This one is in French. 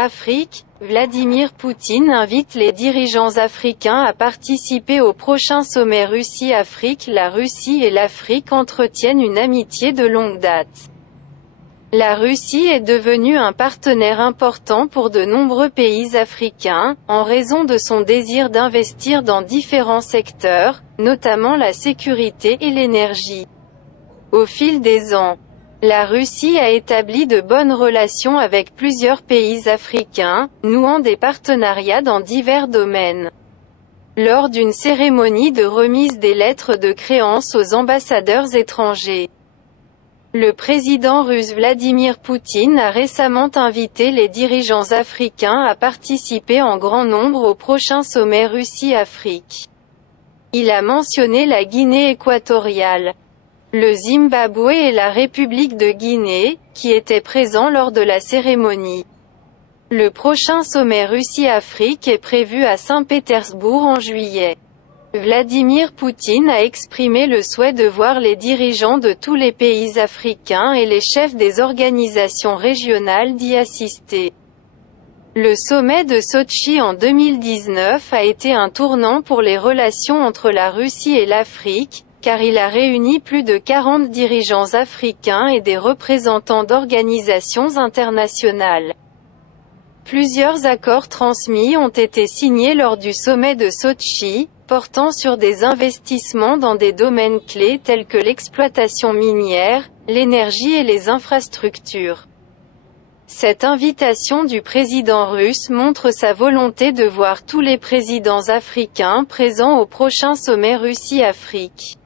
Afrique, Vladimir Poutine invite les dirigeants africains à participer au prochain sommet Russie-Afrique. La Russie et l'Afrique entretiennent une amitié de longue date. La Russie est devenue un partenaire important pour de nombreux pays africains, en raison de son désir d'investir dans différents secteurs, notamment la sécurité et l'énergie. Au fil des ans, la Russie a établi de bonnes relations avec plusieurs pays africains, nouant des partenariats dans divers domaines. Lors d'une cérémonie de remise des lettres de créance aux ambassadeurs étrangers, le président russe Vladimir Poutine a récemment invité les dirigeants africains à participer en grand nombre au prochain sommet Russie-Afrique. Il a mentionné la Guinée équatoriale, le Zimbabwe et la République de Guinée, qui étaient présents lors de la cérémonie. Le prochain sommet Russie-Afrique est prévu à Saint-Pétersbourg en juillet. Vladimir Poutine a exprimé le souhait de voir les dirigeants de tous les pays africains et les chefs des organisations régionales d'y assister. Le sommet de Sotchi en 2019 a été un tournant pour les relations entre la Russie et l'Afrique, car il a réuni plus de 40 dirigeants africains et des représentants d'organisations internationales. Plusieurs accords transmis ont été signés lors du sommet de Sotchi, portant sur des investissements dans des domaines clés tels que l'exploitation minière, l'énergie et les infrastructures. Cette invitation du président russe montre sa volonté de voir tous les présidents africains présents au prochain sommet Russie-Afrique.